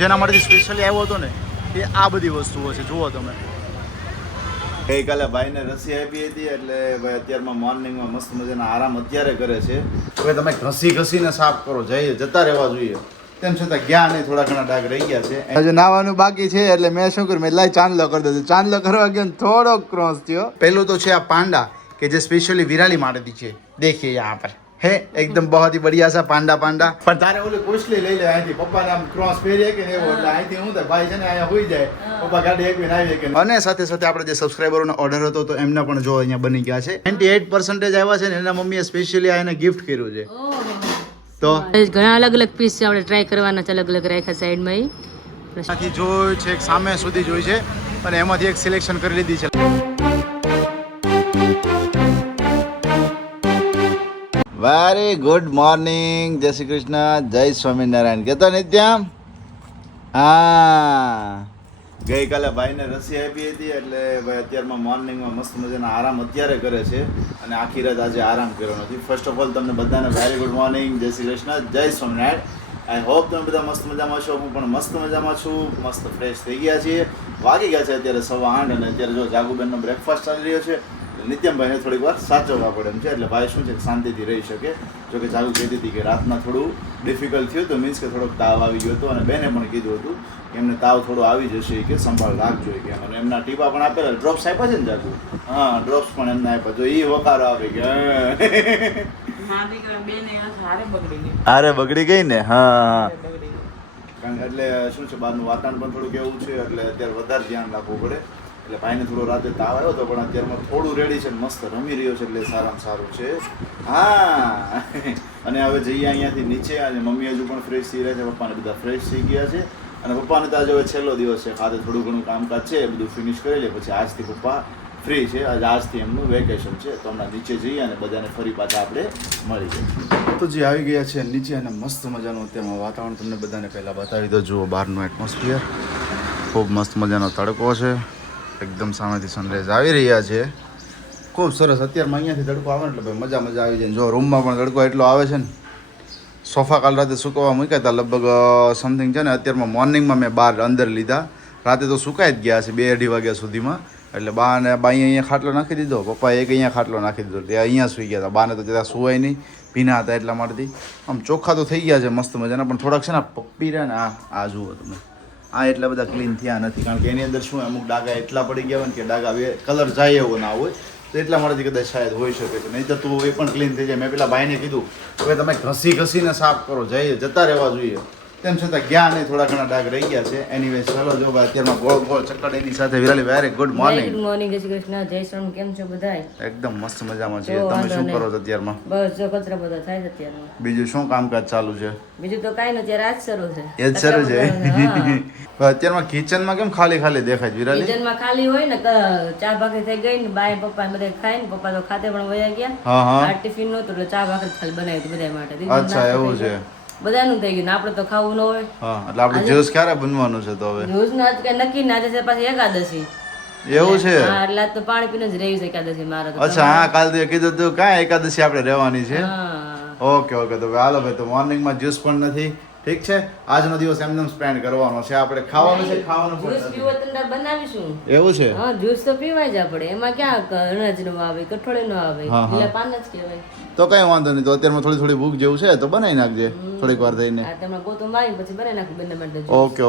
જેના માટે સ્પેશિયલી આવ્યો હતો ને એ આ બધી વસ્તુઓ છે. જુઓ તમે, ગઈકાલે ભાઈને રસી આપી હતી એટલે ભાઈ અત્યારમાં મોર્નિંગમાં મસ્ત મજાના આરામ અત્યારે કરે છે. હવે તમે ઘસીને સાફ કરો, જતા રહેવા જોઈએ. તેમ છતાં ગયા નહીં, થોડા ઘણા ડાઘ રહી ગયા છે. હજુ નાવાનું બાકી છે એટલે મેં શું કર્યું, મેં લાઈ ચાંદલો કરી દીધો. ચાંદલો કરવા ગયો ને થોડો ક્રોસ થયો. પહેલું તો છે આ પાંડા કે જે સ્પેશિયલી વિરાલી માટે છે. દેખીએ યહાં પર હે એકદમ बहुत ही बढ़िया सा પાંડા પણ તારે ઓલી કોસલી લઈ લે અહીંથી. પપ્પાને આમ ક્રોસ પહેરીએ કે એવું એટલે અહીંથી હું થાય ભાઈ છે ને અહીંયા હોઈ જાય. પપ્પા ગાડી એક બી આવી કે. અને સાથે સાથે આપણે જે સબસ્ક્રાઇબરોનો ઓર્ડર હતો તો એમના પણ જો અહીંયા બની ગયા છે. 98% આવ્યા છે ને એના મમ્મીએ સ્પેશિયલી આ એને ગિફ્ટ કર્યું છે. તો ઘણા અલગ અલગ પીસ છે, આપણે ટ્રાય કરવાના છે. અલગ અલગ રાખ્યા સાઈડમાં. ત્યાંથી જોઈ છે એક સામે સુધી જોઈ છે અને એમાંથી એક સિલેક્શન કરી લીધી છે. વેરી ગુડ મોર્નિંગ, જય શ્રી કૃષ્ણ, જય સ્વામિનારાયણ. કેતો નિત્યામ? હા, ગઈકાલે ભાઈને રસી આપી હતી એટલે ભાઈ અત્યારમાં મોર્નિંગમાં મસ્ત મજાના આરામ અત્યારે કરે છે અને આખી રાત આજે આરામ કર્યો નથી. ફર્સ્ટ ઓફ ઓલ તમને બધાને વેરી ગુડ મોર્નિંગ, જય શ્રી કૃષ્ણ, જય સ્વામિનારાયણ. આઈ હોપ તમે બધા મસ્ત મજામાં છો. હું પણ મસ્ત મજામાં છું. મસ્ત ફ્રેશ થઈ ગયા છીએ. વાગી ગયા છે અત્યારે 8:15 અને અત્યારે જો જાગુબેનનો બ્રેકફાસ્ટ ચાલી રહ્યો છે. નિત્યમભાઈને થોડીક વાર સાચવવા પડે એમ છે એટલે ભાઈ શું છે શાંતિથી રહી શકે. જો કે જાગુ કહેતી હતી કે રાતના થોડું ડિફિકલ્ટ થયું તો મીન્સ કે થોડોક તાવ આવી ગયો હતો અને બેને પણ કીધું હતું કે એમને તાવ થોડો આવી જશે કે સંભાળ રાખજો કે. અને એમના ટીપા પણ આપેલા, ડ્રોપ્સ આપ્યા છે ને જાગુ? હા, ડ્રોપ્સ પણ એમને આપ્યા. જો એ વકારો આવે કે હારે બગડી ગઈ ને. હા, કારણ એટલે શું છે બહારનું વાતાવરણ પણ થોડુંક એવું છે એટલે અત્યારે વધારે ધ્યાન રાખવું પડે. એટલે ભાઈને થોડો રાતે તાવ આવ્યો હતો પણ અત્યારમાં થોડું રેડી છે, મસ્ત રમી રહ્યો છે એટલે સારામાં સારું છે. હા, અને હવે જઈએ અહીંયાથી નીચે. અને મમ્મી હજુ પણ ફ્રેશ થઈ રહ્યા છે, પપ્પાને બધા ફ્રેશ થઈ ગયા છે. અને પપ્પાને તો આજે હવે છેલ્લો દિવસ છે, ખાતે થોડું ઘણું કામકાજ છે એ બધું ફિનિશ કરી લે પછી આજથી પપ્પા ફ્રી છે. આજથી એમનું વેકેશન છે તો હમણાં નીચે જઈએ અને બધાને ફરી પાછા આપણે મળી જઈએ. તો જે આવી ગયા છે નીચે અને મસ્ત મજાનું અત્યારમાં વાતાવરણ તમને બધાને પહેલાં બતાવી દો. જુઓ બહારનું એટમોસ્ફિયર, ખૂબ મસ્ત મજાનો તડકો છે. એકદમ સામેથી સનરાઈઝ આવી રહ્યા છે, ખૂબ સરસ. અત્યારમાં અહીંયાથી તડકો આવે ને એટલે ભાઈ મજા આવી જાય. જો રૂમમાં પણ તડકો એટલો આવે છે ને. સોફા કાલ રાતે સુકવવા મૂક્યા હતા લગભગ સમથિંગ છે ને અત્યારમાં મોર્નિંગમાં મેં બહાર અંદર લીધા. રાતે તો સુકાઈ જ ગયા છે 2-2:30 વાગ્યા સુધીમાં. એટલે બાને બાઈ અહીંયા ખાટલો નાખી દીધો, પપ્પાએ એક અહીંયા ખાટલો નાખી દીધો. ત્યાં અહીંયા સૂઈ ગયા હતા. બાને તો ત્યાં સુવાય નહીં, ભીના હતા એટલા માટેથી. આમ ચોખ્ખા તો થઈ ગયા છે મસ્ત મજાના, પણ થોડાક છે ને પપ્પી રહ્યા ને આ જુઓ તમે, આ એટલા બધા ક્લીન થયા નથી. કારણ કે એની અંદર શું અમુક ડાઘા એટલા પડી ગયા હોય ને કે ડાઘા કલર જાય એવો ના હોય તો એટલા માટેથી કદાચ શાયદ હોઈ શકે છે. નહીં તો તું એ પણ ક્લીન થઈ જાય. મેં પેલા ભાઈને કીધું કે તમે ઘસીને સાફ કરો, જતા રહેવા જોઈએ. તેમ છતાં ગયા નહીં, થોડા ઘણા ડાઘ રહી ગયા છે. એનીવેઝ ચાલો જો અત્યારમાં ગોળ ચક્કર એની સાથે Virali very good morning. Good morning, જય શ્રી કૃષ્ણ, જય શ્યામ. કેમ છો બધાય? એકદમ મસ્ત મજામાં છીએ. તમે શું કરો છો અત્યારમાં? બસ જો કચરા બધા થાય છે અત્યારમાં. બીજું શું કામકાજ ચાલુ છે? બીજું તો કાંઈ નથી, આજ શરૂ છે. એ જ શરૂ છે. અત્યારમાં કિચનમાં કેમ ખાલી દેખાય વિરાલી? કિચનમાં ખાલી હોય ને, ચા ભાખરી થઈ ગઈ ને, બાય પપ્પા બધા ખાય ને, પપ્પા તો ખાતે પણ વયા ગયા. આ ટિફિન નહોતું એટલે ચા ભાખરી ખાલી બનાવી હતી બધા માટે. અચ્છા, એવું છે. બધાનું થઈ ગયું ને આપણે તો ખાવું ન હોય. હા, એટલે આપણે જ્યુસ ક્યારે બનવાનું છે તો હવે? જ્યુસ નું આજ કઈ નક્કી ના છે, પાછી એકાદશી. એવું છે? હા, એટલે આજ તો પાણી પીને જ રહ્યું છે એકાદશી મારે તો. અચ્છા, હા, કાલ તો કીધું તું કાંઈ એકાદશી આપણે રહેવાની છે. હા, ઓકે તો હાલો ભાઈ, તો મોર્નિંગમાં જ્યુસ પણ નથી. ઠીક છે, આજનો દિવસ એમને સ્પેન્ડ કરવાનો છે. આપણે ખાવાનું છે, ખાવાનું જ્યુસ પીવો તો બનાવીશું. એવું છે? હા, જ્યુસ તો પીવાય જ આપણે. એમાં ક્યાં અનાજ નો આવે, કઠોળ નો આવે, એટલે પાન જ કહેવાય. તો કઈ વાંધો નહીં. તો અત્યારમાં થોડી ભૂખ જેવું છે તો બનાવી નાખજે થોડીક વાર થઈને.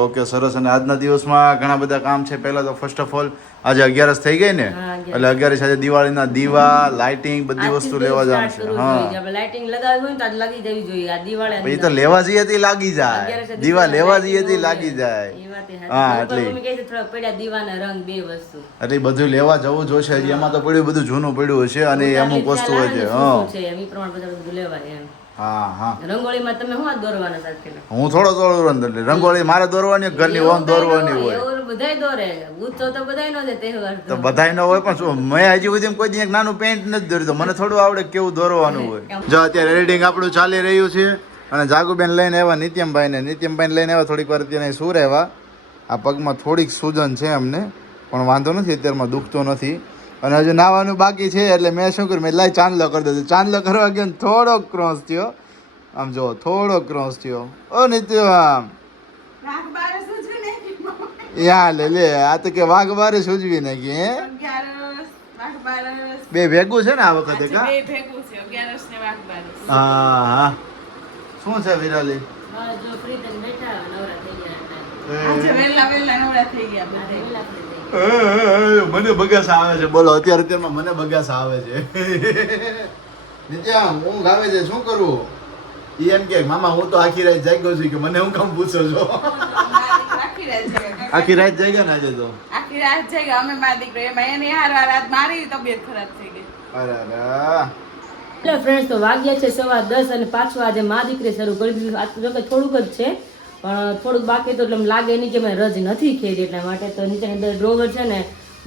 ઓકે સરસ. અને આજના દિવસમાં ઘણા બધા કામ છે. પહેલા તો ફર્સ્ટ ઓફ ઓલ આજે 11 થઈ ગઈ ને, એટલે 11 આજે દિવાળીના દીવા, લાઇટિંગ બધી વસ્તુ લેવા જવાનું છે. હા, લાઇટિંગ લગાવી હોય તો આજ લાગી જવી જોઈએ. આ દિવાળી તો લેવા જઈએ તો લાગી જાય, દીવા લેવા જઈએ તો લાગી જાય. હા, એટલે દીવાના રંગ બે વસ્તુ એટલે બધું લેવા જવું જોઈશે. હજી એમાં તો પડ્યું બધું જૂનું પડ્યું હશે અને અમુક વસ્તુ હોય છે. હા, રંગોળીમાં તમે શું દોરવાના સાથે? હું થોડો રંગોળી મારે દોરવાની, ઘરની ઓમ દોરવાની હોય. બધાય દોરે, ઉત્સવ તો બધાય નો દે તહેવાર તો બધાય નો હોય, પણ શું મેં હજી સુધી કોઈ દી એક નાનું પેન્ટ નથી દોર્યું. મને થોડું આવડે કેવું દોરવાનું હોય. જો અત્યારે એડિટિંગ આપણું ચાલી રહ્યું છે અને જાગુબેન લઈને આવ્યા નિત્યમભાઈને લઈને આવ્યા. થોડીક વાર ત્યાં શું રહેવા, આ પગમાં થોડીક સૂજન છે અમને, પણ વાંધો નથી, અત્યારમાં દુખતો નથી. અને હજુ નાવાનું બાકી છે એટલે મેં શું કર્યું, મેં લાઈ ચાંદલો કરી દીધો. ચાંદલો કરવા ગયો ને થોડોક ક્રોસ થયો. આમ જો થોડોક ક્રોસ થયો. ઓ નિત્ય, આમ યા લે આ તો કે વાઘ બારે સૂજવી નાખી હે બે ભેગું છે ને આ વખતે કા હા હા શું છે વિરાલી હા, જો free થઈને બેઠા, નવરા થઈ ગયા હતા. મને બગાસ આવે છે બોલો અત્યારે તેમાં મને બગાસ આવે છે નિત્યા ઊંઘ આવે છે શું કરું ઈ એમ કે મામા હું તો આખી રાત જાગ્યો છું કે મને હું કામ પૂછો છો આખી રાત જાગ્યા ને આજે તો આખી રાત જાગ્યા અમે મારી દીકરી એમાં એની હાર રાત મારી તબિયત ખરાબ થઈ ગઈ અરે હેલો ફ્રેન્ડ્સ, તો વાગ્યા છે 10:15 અને પાછું આજે મા દીકરી શરૂ કરી દીધું. આ તો કે થોડુંક જ છે પણ થોડુંક બાકી તો એટલે એમ લાગે નહીં કે મેં રજ નથી ખેડી એટલા માટે. તો નીચેની અંદર ડ્રોવર છે ને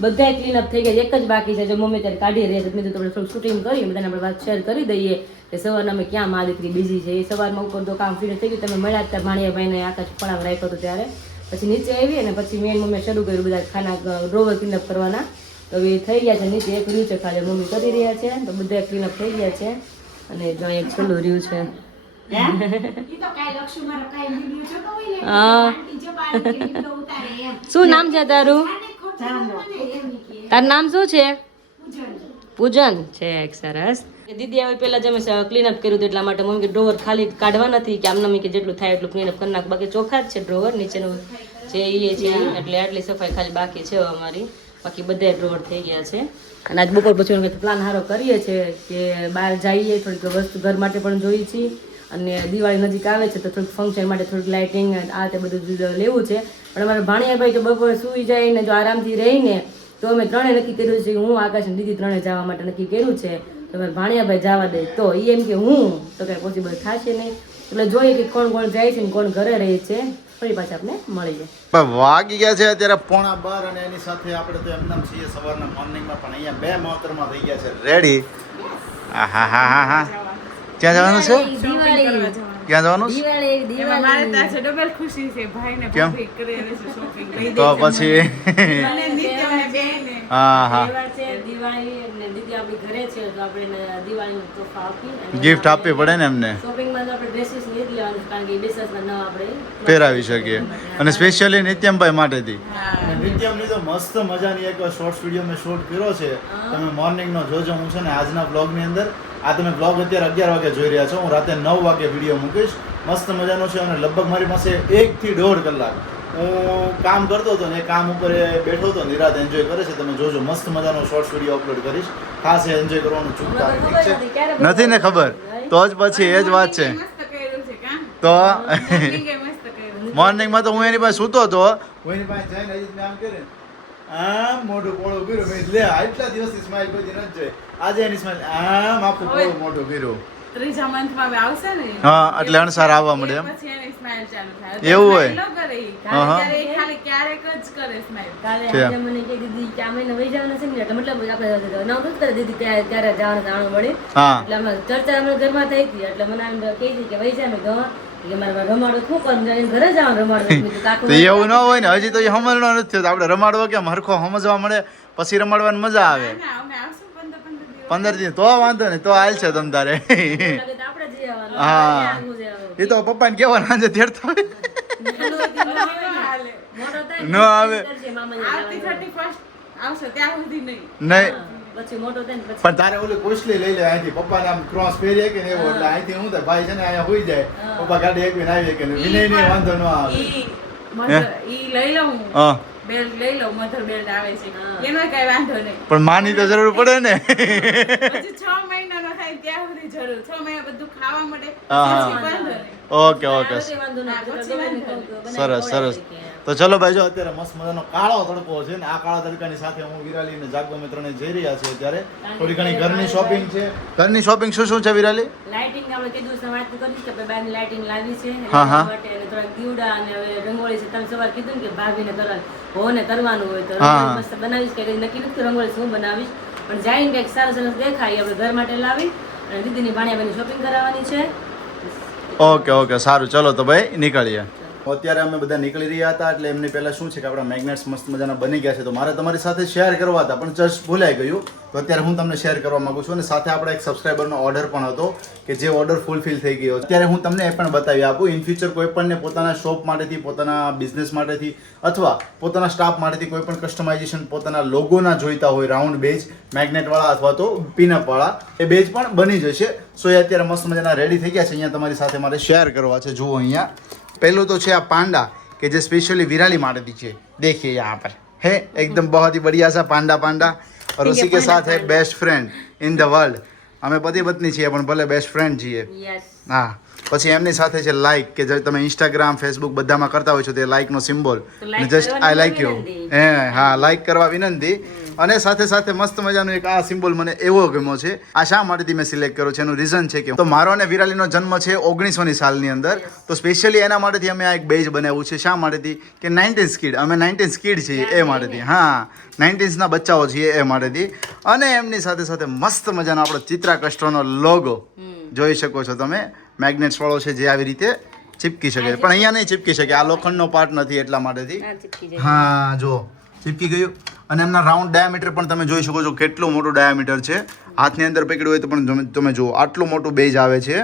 બધાય ક્લીન અપ થઈ ગયા, એક જ બાકી છે. જો મમ્મી ત્યારે કાઢી રહી છે, મેં તો થોડું શૂટિંગ કરી બધાને આપણે વાત શેર કરી દઈએ કે સવારના અમે ક્યાં મા દીકરી બિઝી છે. એ સવારમાં ઉપર તો કામ ફિનિશ થઈ ગયું, તમે મળ્યા હતા ભાણિયાભાઈને આકાશ પડાવ રાખ્યો હતો ત્યારે. પછી નીચે આવી અને પછી મેં મમ્મી શરૂ કર્યું બધા ખાના ડ્રોવર ક્લીન અપ કરવાના. તો એ થઈ ગયા છે, નીચે એક રહ્યું છે ખાલી મમ્મી કરી રહ્યા છે. તો બધા ક્લીન અપ થઈ ગયા છે અને જો એક છેલ્લું રહ્યું છે. શું નામ છે તારું? તારું નામ શું છે? પૂજન છે. એક સરસ. દીદી આવી પહેલા જ અમે ક્લીન અપ કર્યું હતું એટલા માટે મમ્મી કે ડ્રોવર ખાલી કાઢવા નથી કે આમને કે જેટલું થાય એટલું ક્લીન અપ કરી નાખ. બાકી ચોખ્ખા જ છે ડ્રોવર, નીચેનું જે એ છે એટલે આટલી સફાઈ ખાલી બાકી છે અમારી. બાકી બધા ડ્રોવર થઈ ગયા છે. અને આજ બપોર પછી પ્લાન સારો કરીએ છીએ કે બહાર જઈએ, થોડીક વસ્તુ ઘર માટે પણ જોઈએ છીએ અને દિવાળી નજીક આવે છે તો થોડુંક ફંક્શન માટે થોડીક લાઇટિંગ આ તે બધું લેવું છે. પણ અમારા ભાણિયાભાઈ તો બપોરે સૂઈ જાય ને જો આરામથી રહીને તો અમે ત્રણે નક્કી કર્યું છે કે હું આકાશ અને દીદી ત્રણે જવા માટે નક્કી કર્યું છે. તો અમારા ભાણિયાભાઈ જવા દે તો એ એમ કે હું તો કંઈ પોસિબલ થશે નહીં. એટલે જોઈએ કે કોણ કોણ જાય છે ને કોણ ઘરે રહે છે. ફરી પાછા આપણે મળીએ. વાગી ગયા છે અત્યારે 11:15 અને એની સાથે આપણે તો એમનામ છીએ સવારના મોર્નિંગમાં પણ અહીંયા બે મોહતરમાં થઈ ગયા છે રેડી. હા હા હા હા ક્યાં જવાનું છે? ક્યાં જવાનું છે? એમાં મારે ત્યાં છે ડબલ ખુશી છે ભાઈને કેમ? ભાભી કરી રહી છે શોપિંગ લઈ તો પછી અને નિત્યને બેને હા હા તહેવાર છે દિવાળી અને દીદી આપણી ઘરે છે તો આપણે એને દિવાળીનો તોહફા આપી અને ગિફ્ટ આપવી પડે ને એમને શોપિંગમાં તો આપણે ડ્રેસીસ નહીં જ લેવાનું કારણ કે બિઝનેસમાં નવા આપણે પહેરાવી શકીએ અને સ્પેશિયલી નિત્યમભાઈ માટેથી. નિત્યમની તો મસ્ત મજાની એક શોર્ટ્સ વિડીયો મેં શૂટ કર્યો છે, તમે મોર્નિંગનો જોજો. હું છે ને આજના બ્લોગની અંદર આ તમે બ્લોગ અત્યારે 11 વાગે જોઈ રહ્યા છો, હું રાતે 9 વાગે વિડીયો મૂકીશ. મસ્ત મજાનો છે અને લગભગ મારી પાસે 1 થી 1.5 કલાક હું કામ કરતો હતો ને એ કામ ઉપર એ બેઠો હતો, નિરાત એન્જોય કરે છે. તમે જોજો, મસ્ત મજાનો શોર્ટ્સ વિડીયો અપલોડ કરીશ, ખાસ એન્જોય કરવાનું ચૂકતા નહીં, ઠીક છે? નથી ને ખબર તો જ પછી એ જ વાત છે. મસ્ત કર્યું છે કામ તો મોર્નિંગે મસ્ત કર્યું મોર્નિંગમાં તો હું એની પાસે સૂતો હતો, હું એની પાસે જઈને હજી મેં આમ કર્યું આમ મોઢું પોળું કર્યું. મેં લે આટલા દિવસથી સ્માઈલ કોઈ દી નથી જોઈ, આજે એની સ્માઈલ આમ આખું પોળું મોઢું કર્યું. ત્રીજા મંથમાં હવે આવશે ને હા એટલે અણસાર આવવા મળે એમ. પછી એની સ્માઈલ ચાલુ થાય. એવું હોય? smile ન કરે ઈ. હા, હા. ત્યારે ઈ ખાલી ક્યારેક જ કરે સ્માઈલ. કાલે છે. આજે મને કહી દીદી કે આ મહિને વહી જવાના છે ને એટલે મતલબ આપણે નવ નથી કરે દીદી ત્યારે જવાનું જાણવું મળે હા એટલે અમે ચર્ચા અમે ઘરમાં થઈ હતી એટલે મને આમ કહી હતી કે વહી જાય મેં ગવા કે મારે રમાડો શું કરું જાણીને ઘરે જવાનું રમાડવું કાકુ તો એવું ન હોય ને, હજી તો એ સમજણો નથી થયો. આપણે રમાડવો કેમ હરખો સમજવા મળે પછી રમાડવાની મજા આવે. ના, અમે આવશું 15 દિવસ. 15 દિવસ તો વાંધો નહીં, તો હાલ છે તમ તારે. લાગે તો આપણે જઈ આવવાનું હા. આગું જઈ આવવાનું. એ તો પપ્પાને કહેવાનું આજે તેડતો હોય. નાનું હોય ત્યારે ન હાલે. મોટો થાય ન આવે. કરજે મામાને આવતી જવાનું. 31st આવશે ત્યાં સુધી નહીં. નહીં પછી મોટો થાય ને પછી પણ તારે ઓલી કોસલી લઈ લે અહીંથી, પપ્પાને આમ ક્રોસ પહેરીએ કે ને એવું, એટલે અહીંથી હું થાય ભાઈ છે ને અહીંયા હોઈ જાય, પપ્પા ગાડી એકવીને આવીએ કે વિનય ને વાંધો ન આવે. ઈ લઈ લઉં હું. હા બેલ્ટ લઈ લઉં, મધર બેલ્ટ આવે છે એનો કઈ વાંધો નહીં. પણ માની તો જરૂર પડે ને. પછી 6 મહિનાનો થાય ત્યાં સુધી જરૂર. 6 મહિના બધું ખાવા માટે હા. પછી વાંધો નહીં. ઓકે ઓકે પછી વાંધો ના આવે. પછી વાંધો નહીં. સરસ સરસ. તો ચલો ભાઈ, જો અત્યારે મસ્ત મજાનો કાળો તડકો છે ને આ કાળા તડકાની સાથે હું વિરાલી અને જાગો અમે ત્રણે જઈ રહ્યા છીએ. અત્યારે થોડી ઘણી ઘરની શોપિંગ છે. ઘરની શોપિંગ શું શું છે વિરાલી? લાઇટિંગ આપણે કીધું છે, વાત કરીશ કે આપણે બહારની લાઇટિંગ લાવી છે હા, હા. એના માટે અને થોડાક દીવડા અને હવે રંગોળી છે. તમે સવાર કીધું ને કે ભાભીને કરવાનું હોને કરવાનું હોય તો હા. રંગોળી મસ્ત બનાવીશ કે નક્કી નથી રંગોળી શું બનાવીશ પણ જઈને કંઈક સરસ સરસ દેખાય આપણે ઘર માટે લાવી અને દીદીની ભાણિયાભાઈની શોપિંગ કરાવવાની છે. ઓકે ઓકે સારું, ચલો તો ભાઈ નીકળીએ. અત્યારે અમે બધા નીકળી રહ્યા હતા એટલે એમની પહેલા શું છે કે આપણા મેગ્નેટ્સ મસ્ત મજાના બની ગયા છે તો મારે તમારી સાથે શેર કરવા હતા પણ જસ્ટ ભૂલાઈ ગયું તો અત્યારે હું તમને શેર કરવા માંગુ છું અને સાથે આપણા એક સબસ્ક્રાઈબરનો ઓર્ડર પણ હતો કે જે ઓર્ડર ફૂલફિલ થઈ ગયો અત્યારે હું તમને એ પણ બતાવી આપું ઇન ફ્યુચર કોઈ પણને પોતાના શોપ માટેથી પોતાના બિઝનેસ માટેથી અથવા પોતાના સ્ટાફ માટેથી કોઈ પણ કસ્ટમાઇઝેશન પોતાના લોગોના જોઈતા હોય રાઉન્ડ બેજ મેગ્નેટવાળા અથવા તો પિનઅપવાળા એ બેજ પણ બની જશે સો એ અત્યારે મસ્ત મજાના રેડી થઈ ગયા છે અહીંયા તમારી સાથે મારે શેર કરવા છે જુઓ અહીંયા પહેલું તો છે આ પાંડા કે જે સ્पेशली विराली मारती है देखिए यहाँ पर है एकदम बहुत ही बढ़िया सा पांडा पांडा और उसी के साथ है best friend in the world અમે પતિ પત્ની છીએ પણ ભલે બેસ્ટ ફ્રેન્ડ છીએ હા પછી એમની સાથે છે લાઈક કે જે તમે ઇન્સ્ટાગ્રામ ફેસબુક બધામાં કરતા હોય છો તે લાઈકનો symbol just I like you હે હા લાઈક કરવા વિનંતી અને સાથે સાથે મસ્ત મજાનું એક આ સિમ્બોલ મને એવો ગમ્યો છે આ શા માટેથી મેં સિલેક્ટ કર્યો છે એનું રીઝન છે કે તો મારો અને વિરાલીનો જન્મ છે 1900ની સાલની અંદર તો સ્પેશિયલી એના માટેથી અમે આ એક બેજ બનાવ્યું છે શા માટેથી કે 19th કિડ અમે 19th કિડ છીએ એ માટેથી હા 19sના બચ્ચાઓ છીએ એ માટેથી અને એમની સાથે સાથે મસ્ત મજાનો આપણો ચિત્રા કસ્ટોનો લોગો જોઈ શકો છો તમે મેગ્નેટ્સ વાળો છે જે આવી રીતે ચીપકી શકે પણ અહીંયા નહીં ચીપકી શકે આ લોખંડનો પાર્ટ નથી એટલા માટેથી હા જો ચીપકી ગયું અને એમના રાઉન્ડ ડાયામીટર પણ તમે જોઈ શકો છો કેટલું મોટું ડાયામીટર છે હાથની અંદર પકડ્યું હોય તો પણ તમે જુઓ આટલું મોટું બેજ આવે છે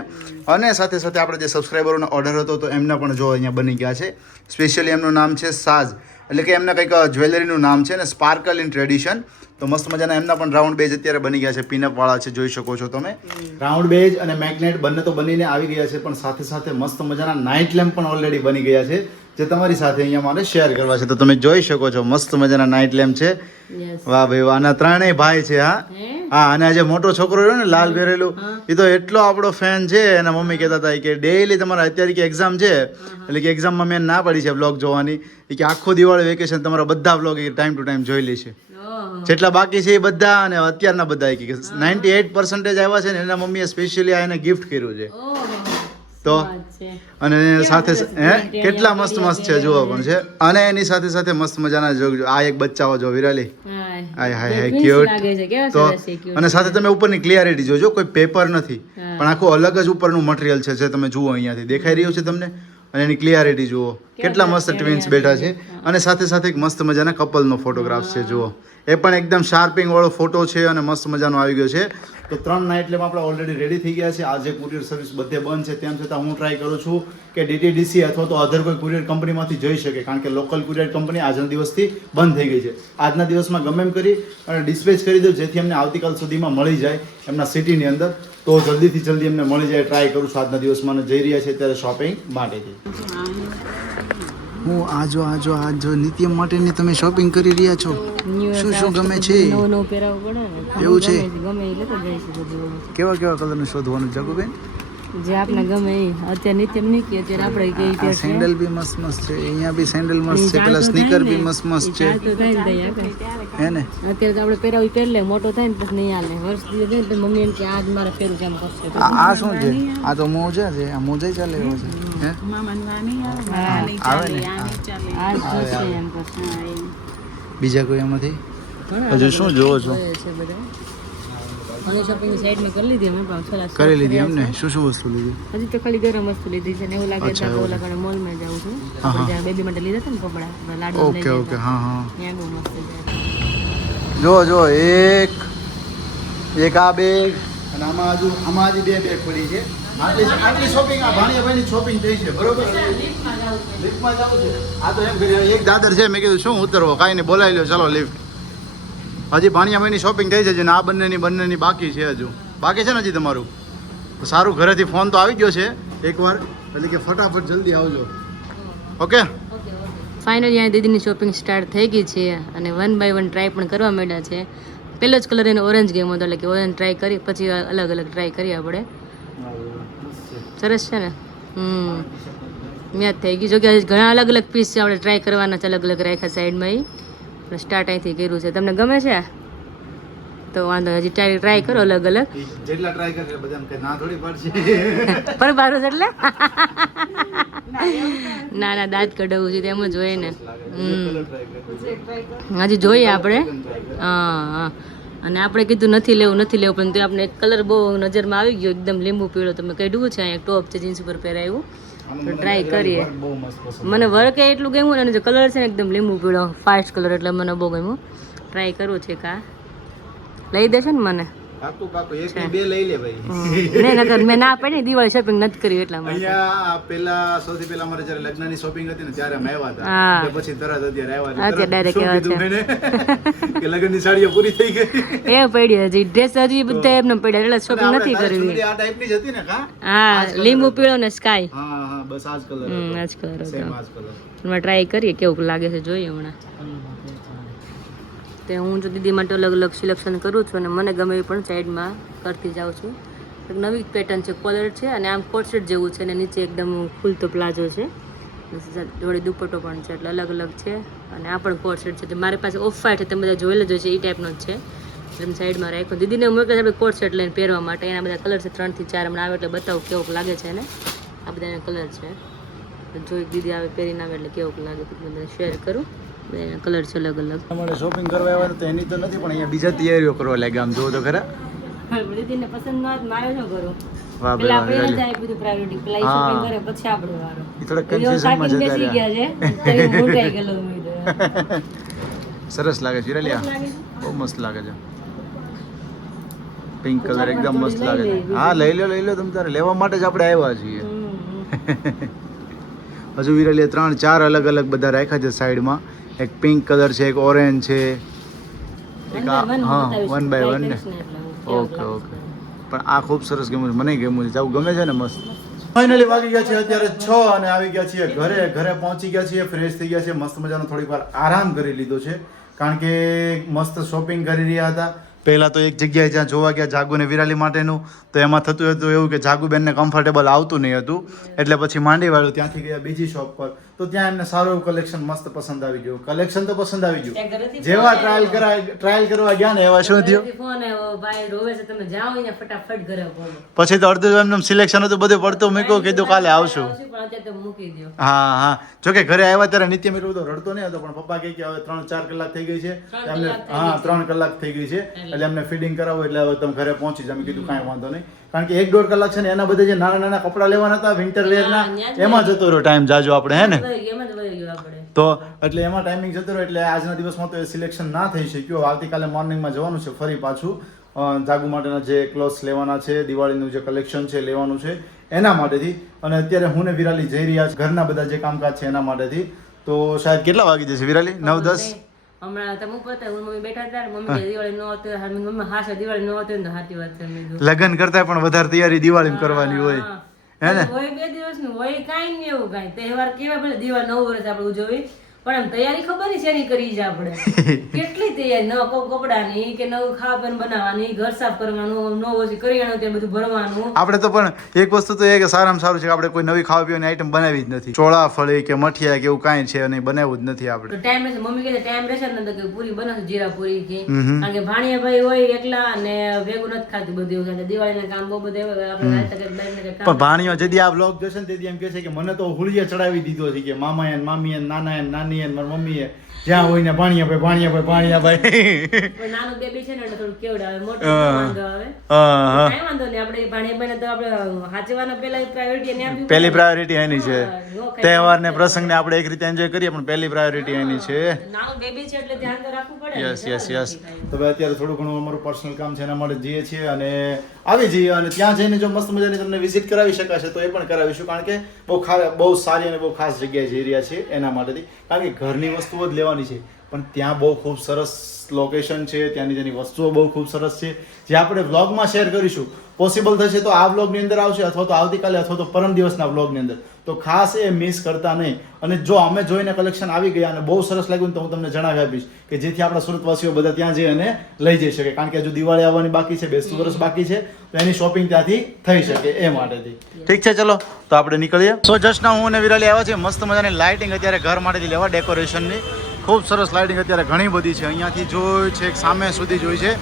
અને સાથે સાથે આપણે જે સબસ્ક્રાઈબરોનો ઓર્ડર હતો તો એમના પણ જો અહીંયા બની ગયા છે સ્પેશિયલી એમનું નામ છે સાજ એટલે કે એમને કંઈક જ્વેલરીનું નામ છે ને સ્પાર્કલ ઇન ટ્રેડિશન તો મસ્ત મજાના એમના પણ રાઉન્ડ બેજ અત્યારે બની ગયા છે પિનઅપ વાળા છે જોઈ શકો છો તમે રાઉન્ડ બેજ અને મેગ્નેટ બંને તો બનીને આવી ગયા છે પણ સાથે સાથે મસ્ત મજાના નાઇટ લેમ્પ પણ ઓલરેડી બની ગયા છે જે તમારી સાથે અહીંયા મારે શેર કરવા છે તો તમે જોઈ શકો છો મસ્ત મજાના નાઇટ લેમ્પ છે વાહ ભાઈ વાહ આના ત્રણેય ભાઈ છે હા હા અને આ જે મોટો છોકરો રહ્યો ને લાલ પહેરેલું એ તો એટલો આપણો ફેન છે એના મમ્મી કહેતા હતા કે ડેઈલી તમારા અત્યારે કે એક્ઝામ છે એટલે કે એક્ઝામમાં મેં ના પાડી છે બ્લોગ જોવાની કે આખો દિવાળી વેકેશન તમારા બધા બ્લોગ ટાઈમ ટુ ટાઈમ જોઈ લેશે જેટલા બાકી છે એ બધા અને અત્યારના બધા કે 98% આવ્યા છે ને એના મમ્મીએ સ્પેશિયલી આ એને ગિફ્ટ કર્યું છે તો અને સાથે કેટલા મસ્ત મસ્ત છે જુઓ પણ છે અને એની સાથે સાથે મસ્ત મજાના જો આ એક બચ્ચાઓ જો વિરાલી હાય હાય હાય ક્યુટ તો અને સાથે તમે ઉપરની ક્લિયરિટી જોજો કોઈ પેપર નથી પણ આખું અલગ જ ઉપરનું મટીરિયલ છે જે તમે જુઓ અહીંયાથી દેખાઈ રહ્યું છે તમને અને એની ક્લિયરિટી જુઓ કેટલા મસ્ત ટ્વિન્સ બેઠા છે અને સાથે સાથે એક મસ્ત મજાના કપલનો ફોટોગ્રાફ છે જુઓ એ પણ એકદમ શાર્પિંગ વાળો ફોટો છે અને મસ્ત મજાનો આવી ગયો છે તો 3 નાઇટ લેમ્પ આપણે ઓલરેડી રેડી થઈ ગયા છે આજે કુરિયર સર્વિસ બધે બંધ છે તેમ છતાં હું ટ્રાય કરું છું કે DTDC અથવા તો અધર કોઈ કુરિયર કંપનીમાંથી જઈ શકે કારણ કે લોકલ કુરિયર કંપની આજના દિવસથી બંધ થઈ ગઈ છે આજના દિવસમાં ગમે એમ કરી અને ડિસ્પેચ કરી દઉં જેથી અમને આવતીકાલ સુધીમાં મળી જાય એમના સિટીની અંદર તો જલ્દીથી જલ્દી અમને મળી જાય ટ્રાય કરું છું આજના દિવસમાં અને જઈ રહ્યા છે ત્યારે શોપિંગ માટેથી હું આજો નિત્ય માટેની તમે શોપિંગ કરી રહ્યા છો શું શું ગમે છે નવું પહેરાવવું પડે ને એવું છે ગમે એ લેતો જઈશું બધું કેવા કેવા કલરનું શોધવાનું જગુબેન જે આપણે ગમે એ અત્યારે નિત્યમ નહીં કે અત્યારે આપણે કઈ આ સેન્ડલ બી મસ્ત મસ્ત છે અહીંયા બી સેન્ડલ મસ્ત છે પેલા સ્નીકર બી મસ્ત મસ્ત છે હે ને અત્યારે તો આપણે પહેરાવી પહેરલે મોટો થાય ને પછી નહીં હાલે વર્ષ દિવસ જાય તો મમ્મી એમ કે આજ મારે પહેરવું છે એમ કરશે આ શું છે આ તો મોજા છે આ મોજા ચાલે એવો છે હે આવે ને આજ જોશે એમ કરશે બીજા કોઈ એમાંથી હજુ શું જોવો છો છે બધા અને શોપિંગ સાઈડમાં કરી લીધી અમે પણ કરી લીધી એમને શું શું વસ્તુ લીધી હજી તો ખાલી ગરમ વસ્તુ લીધી છે ને એવું લાગે તો ઓલા કારણે મોલમાં જાઉં છું આપણે જ્યાં બેબી માટે લીધા હતા ને કપડા લાડુ ઓકે ઓકે હા હા ત્યાં બહુ મસ્ત છે જો એક આ બેગ અને આમાં હજી બે બેગ પડી છે આટલી શોપિંગ આ ભાણિયાભાઈની શોપિંગ થઈ છે બરોબર લિફ્ટમાં જાવ છે આ તો એમ કરી એક દાદર છે મેં કીધું શું ઉતરવો કાંઈ નહીં બોલાવી લો ચાલો લિફ્ટ હજી ભાણિયાભાઈની શોપિંગ થઈ છે ને આ બંનેની બાકી છે હજુ બાકી છે ને હજી તમારું તો સારું ઘરેથી ફોન તો આવી ગયો છે એકવાર એટલે કે ફટાફટ જલ્દી આવજો ઓકે ફાઇનલી અહીંયા દીદીની શોપિંગ સ્ટાર્ટ થઈ ગઈ છે અને 1 બાય 1 ટ્રાય પણ કરવા માંડ્યા છે પહેલો જ કલર એનો ઓરેન્જ ગેમ હતો એટલે કે ઓરેન્જ ટ્રાય કરી પછી અલગ અલગ ટ્રાય કરીએ આપણે સરસ છે ને મેચ થઈ ગઈ જો કે ઘણા અલગ અલગ પીસ છે આપણે ટ્રાય કરવાના છે અલગ અલગ રાખ્યા સાઈડમાં એ સ્ટાર્ટ અહીંથી કર્યું છે તમને ગમે છે તો વાંધો હજી ટ્રાય કરો અલગ અલગ જેટલા ટ્રાય કરે બધા કે ના થોડી પડશે પણ બારું એટલે ના ના દાંત કઢાવવું છે તેમ જ હોય ને હજી જોઈએ આપણે હા અને આપણે કીધું નથી લેવું પણ તો આપણે એક કલર બહુ નજરમાં આવી ગયો એકદમ લીંબુ પીળો તમે કાઢ્યું છે અહીંયા ટોપ છે જીન્સ ઉપર પહેરાયું તો ટ્રાય કરીએ. બહુ મસ્ત પસંદ. મને વર્ક એટલું ગમ્યું ને અને જે કલર છે ને એકદમ લીંબુ પીળો ફાસ્ટ કલર એટલે મને બહુ ગમ્યું. ટ્રાય કરવું છે કા લઈ દેશે ને મને કાકુ એક ને બે લઈ લે ભાઈ. નહીં નકર મેં ના પાડી ને દિવાળી શોપિંગ નથી કરી એટલા માટે. અહીંયા સૌથી પહેલા અમારે જ્યારે લગ્નની શોપિંગ હતી ને ત્યારે અમે આવ્યા હતા. હા. એટલે પછી તરત અત્યારે આવ્યા અત્યારે direct શું આવ્યા કીધું મેને? કે લગ્નની સાડીઓ પૂરી થઈ ગઈ. એ પડી હજી ડ્રેસ હજી બધા એમને પડ્યા એટલે શોપિંગ નથી તારી કરવી. ચૂંટણી આ ટાઈપની જ હતી ને કા? હા લીંબુ પીળો ને સ્કાય હા બસ આ જ કલર આ જ કલર સેમ હતો. આ જ કલર. અમે ટ્રાય કરીએ કેવું લાગે છે જોઈએ હમણાં. તે હું જો દીદી માટે અલગ અલગ સિલેક્શન કરું છું અને મને ગમે એ પણ સાઈડમાં કરતી જાઉં છું. એક નવી પેટર્ન છે કોલર છે અને આમ કોટસેટ જેવું છે અને નીચે એકદમ ખુલતો પ્લાઝો છે જોડે દુપટ્ટો પણ છે એટલે અલગ અલગ છે અને આ પણ કોટસેટ છે. મારી પાસે ઓફ વ્હાઈટ તમે બધા જોયેલો જ છે એ ટાઈપનો જ છે એટલે સાઈડમાં રાખ્યો. દીદીને મોકલે છે આપણે કોટસેટ લઈને પહેરવા માટે. એના બધા કલર છે 3 થી 4 હમણાં આવે એટલે બતાવું કેવું લાગે છે ને આ બધા એના કલર છે. જોઈ દીદી આવે પહેરીને આવે એટલે કેવું લાગે તો બધાને શેર કરું. એના કલર છે અલગ અલગ. અમારે શોપિંગ કરવા આવ્યા તો એની તો નથી પણ અહીંયા બીજા તૈયારીઓ કરવા લાગ્યા આમ જોવો તો ખરા. દીદીને પસંદ ન હોય મારે શું કરું વાહ પેલા ભાઈ આપણે જાય બધું પ્રાયોરિટી પેલા શોપિંગ કરે પછી આપણો વારો. એ થોડા એવો કન્ફ્યુઝનમાં તાકીને જતા બેસી રહ્યા. ગયા છે તરી મૂંઝાઈ ગયેલો હું તો. સરસ લાગે છે વિરાલિયા. લાગે છે? બહુ મસ્ત લાગે છે. પિંક કલર આપણે એકદમ મસ્ત થોડી લાગે લઈ છે. લઈએ. હા લઈ લો તમે તારે લેવા માટે જ આપણે આવ્યા છીએ. હજુ વિરાલિયા 3-4 અલગ અલગ બધા રાખ્યા છે સાઈડમાં. એક પિંક કલર છે, એક ઓરેન્જ છે, એક આ હા 1 by 1 ને. ઓકે ઓકે પણ આ ખૂબ સરસ ગમ્યું છે. મને ગમ્યું છે. આવું ગમે છે ને મસ્ત. ફાઇનલી વાગી ગયા છે અત્યારે 6 અને આવી ગયા છીએ ઘરે પહોંચી ગયા છીએ. ફ્રેશ થઈ ગયા છીએ. મસ્ત મજાનો થોડીક વાર આરામ કરી લીધો છે કારણ કે મસ્ત શોપિંગ કરી રહ્યા હતા. પહેલાં તો એક જગ્યાએ જ્યાં જોવા ગયા જાગુને વિરાલી માટેનું તો એમાં થતું હતું એવું કે જાગુબેનને કમ્ફર્ટેબલ આવતું નહીં હતું એટલે પછી માંડી વાળું ત્યાંથી ગયા બીજી શોપ પર તો ત્યાં એમને સારું એવું કલેક્શન મસ્ત પસંદ આવી ગયું. કલેક્શન તો પસંદ આવી ગયું. જેવા ટ્રાયલ કરવા ગયા ને એવા શું થયું ફોન આવ્યો ભાઈ રોવે છે તમે જાઓ અહીંયા ફટાફટ ઘરે પહોંચો. પછી તો અડધું એમનું સિલેક્શન હતું બધું પડતું મૂક્યું કીધું કાલે આવશું. પણ અત્યારે તો મૂકી દો. હા જોકે ઘરે આવ્યા ત્યારે નિત્ય મેં તો રડતો નહીં હતો પણ પપ્પા કહે કે હવે 3-4 કલાક થઈ ગઈ છે એમને. હા 3 કલાક થઈ ગઈ છે એટલે એમને ફીડિંગ કરાવો એટલે હવે તમે ઘરે પહોંચી જ. અમે કીધું કાંઈ વાંધો નહીં કારણ કે 1-1.5 કલાક છે ને એના બધા જે નાના નાના કપડાં લેવાના હતા વિન્ટર વેરના એમાં જતો રહ્યો ટાઈમ જાજો આપણે હે ને એમ જ વહી ગયું આપણે. તો એટલે એમાં ટાઈમિંગ જતો રહ્યો એટલે આજના દિવસમાં તો એ સિલેક્શન ના થઈ શક્યું. આવતીકાલે મોર્નિંગમાં જવાનું છે ફરી પાછું જાગુ માટેના જે ક્લોથ્સ લેવાના છે દિવાળીનું જે કલેક્શન છે લેવાનું છે એના માટેથી. અને અત્યારે હું ને વિરાલી જઈ રહ્યા છે ઘરના બધા જે કામકાજ છે એના માટેથી. તો શાયદ કેટલા વાગી જશે વિરાલી? 9-10 હમણાં તમે પતા હું મમ્મી બેઠા હતા ને મમ્મી કે દિવાળી નો હતો મમ્મી હાશે દિવાળી નો હતો ને તો સાચી વાત છે. મેં કીધું લગ્ન કરતા પણ વધારે તૈયારી દિવાળીમાં કરવાની હોય હે ને. હોય 2 દિવસનું હોય કાંઈ નહીં એવું કાંઈ તહેવાર કેવા ભલે દિવાળી 9 વર્ષ આપણે ઉજવવી પણ આમ તૈયારી ખબર નહીં શેની કરી છે આપણે. કેટલી તૈયારી નવા કપડાની કે નવું ખાવા પીવાનું બનાવવાની ઘર સાફ કરવાનું નવું ઓછી કરિયાણું ત્યાં બધું ભરવાનું. આપણે તો પણ એક વસ્તુ તો એ કે સારામાં સારું છે કે આપણે કોઈ નવી ખાવા પીવાની આઈટમ બનાવી જ નથી. ચોળા ફળી કે મઠિયા કે એવું કાંઈ છે અને બનાવ્યું જ નથી આપણે. તો ટાઈમ રહેશે મમ્મી કહે ટાઈમ રહેશે ને તો કે પૂરી બનાવશું જીરા પૂરી કે કારણ કે ભાણિયા ભાઈ હોય એકલા અને ભેગું નથી ખાતું બધું દિવાળીના કામ બહુ બધા આપણે પણ ભાણિયો જેદી આ વ્લોગ જોશે ને તેથી એમ કહે છે કે મને તો હુળિયા ચડાવી દીધો છે કે મામાએ મામીએ નાનાએ નાનીએ મારી મમ્મીએ જ્યાં હોય ને ભાણિયા ભાઈ નાનું બેબી છે ને એટલે થોડું કેવડાવે મોટો વાંધો આવે કાંઈ વાંધો નહીં આપણે ભાણિયા તો આપણે હાચવાના પહેલા પ્રાયોરિટી એને આપવી પહેલી પ્રાયોરિટી એની છે. તહેવાર ને પ્રસંગ ને આપણે એક રીતે એન્જોય કરીએ પણ પહેલી પ્રાયોરિટી એની છે. નાનું બેબી છે એટલે ધ્યાન તો રાખવું પડે. યસ તો ભાઈ અત્યારે થોડું ઘણું અમારું પર્સનલ કામ છે એના માટે જઈએ છીએ અને આવી જઈએ અને ત્યાં જઈને જો મસ્ત મજાની તમને વિઝિટ કરાવી શકાશે તો એ પણ કરાવીશું કારણ કે બહુ સારી અને બહુ ખાસ જગ્યાએ જઈ રહ્યા છીએ એના માટેથી કારણ કે ઘરની વસ્તુઓ જ લેવાની છે પણ ત્યાં બહુ ખૂબ સરસ લોકેશન છે. ત્યાંની જેની વસ્તુઓ બહુ ખૂબ સરસ છે જે આપણે વ્લોગમાં શેર કરીશું. પોસિબલ થશે તો આ વ્લોગની અંદર આવશે અથવા તો આવતીકાલે અથવા તો પરમ દિવસના વ્લોગની અંદર તો ખાસ એ મિસ કરતા નહીં. અને જો અમે જોઈને કલેક્શન આવી ગયા અને બહુ સરસ લાગ્યું તો હું તમને જણાવી આપીશ કે જેથી આપણા સુરતવાસીઓ બધા ત્યાં જઈ અને લઈ જઈ શકે કારણ કે હજુ દિવાળી આવવાની બાકી છે, બેસતું વર્ષ બાકી છે તો એની શોપિંગ ત્યાંથી થઈ શકે એ માટેથી. ઠીક છે ચલો તો આપણે નીકળીએ. સો જસ્ટ ના હું અને વિરાલી આવ્યા છે મસ્ત મજાની લાઇટિંગ અત્યારે ઘર માટેથી લેવા ડેકોરેશનની. ખૂબ સરસ લાઇટિંગ અત્યારે ઘણી બધી છે. અહીંયાથી જોઈ છે સામે સુધી જોઈ છે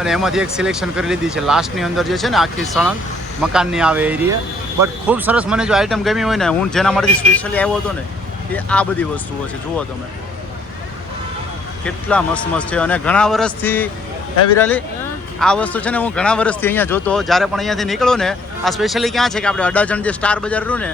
અને એમાંથી એક સિલેક્શન કરી લીધી છે. લાસ્ટની અંદર જે છે ને આખી સળંગ મકાનની આવે એરિયા બટ ખૂબ સરસ. મને જો આઈટમ ગમી હોય ને હું જેના માટેથી સ્પેશિયલી આવ્યો હતો ને એ આ બધી વસ્તુઓ છે. જુઓ તમે કેટલા મસ્ત છે અને ઘણા વર્ષથી હે વિરાલી આ વસ્તુ છે ને હું ઘણા વર્ષથી અહીંયા જોતો જ્યારે પણ અહીંયાથી નીકળો ને આ સ્પેશિયલી ક્યાં છે કે આપણે અડાજણ જે સ્ટાર બજાર રહ્યું ને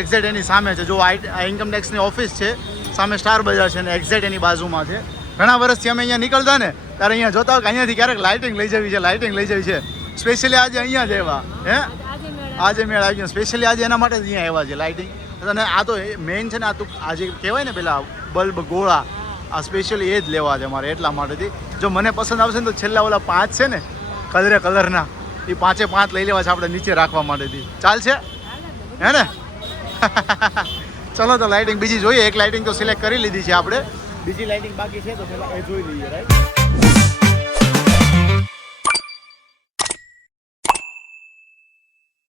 એક્ઝેક્ટ એની સામે છે. જો આ ઇન્કમ ટેક્સની ઓફિસ છે, સામે સ્ટાર બજાર છે ને એક્ઝેક્ટ એની બાજુમાં છે. ઘણા વર્ષથી અમે અહીંયા નીકળતા ને ત્યારે અહીંયા જોતા હોય કે અહીંયાથી ક્યારેક લાઇટિંગ લઈ જવી છે. સ્પેશિયલી આજે અહીંયા જ આવ્યા હે, આજે મેળ આવી ગયો. સ્પેશિયલી આજે એના માટે જ અહીંયા આવ્યા છે લાઇટિંગ. અને આ તો મેઇન છે ને, આ તો આજે કહેવાય ને પેલા બલ્બ ગોળા, આ સ્પેશિયલી એ જ લેવા છે અમારે એટલા માટેથી. જો મને પસંદ આવશે ને તો છેલ્લા ઓલા 5 છે ને કલરના, એ 5 લઈ લેવા છે આપણે નીચે રાખવા માટેથી. ચાલશે હે ને? ચલો તો લાઇટિંગ બીજી જોઈએ. એક લાઇટિંગ તો સિલેક્ટ કરી લીધી છે આપણે, બીજી લાઇટિંગ બાકી છે તો પેલા એ જોઈ લઈએ. રાઈટ.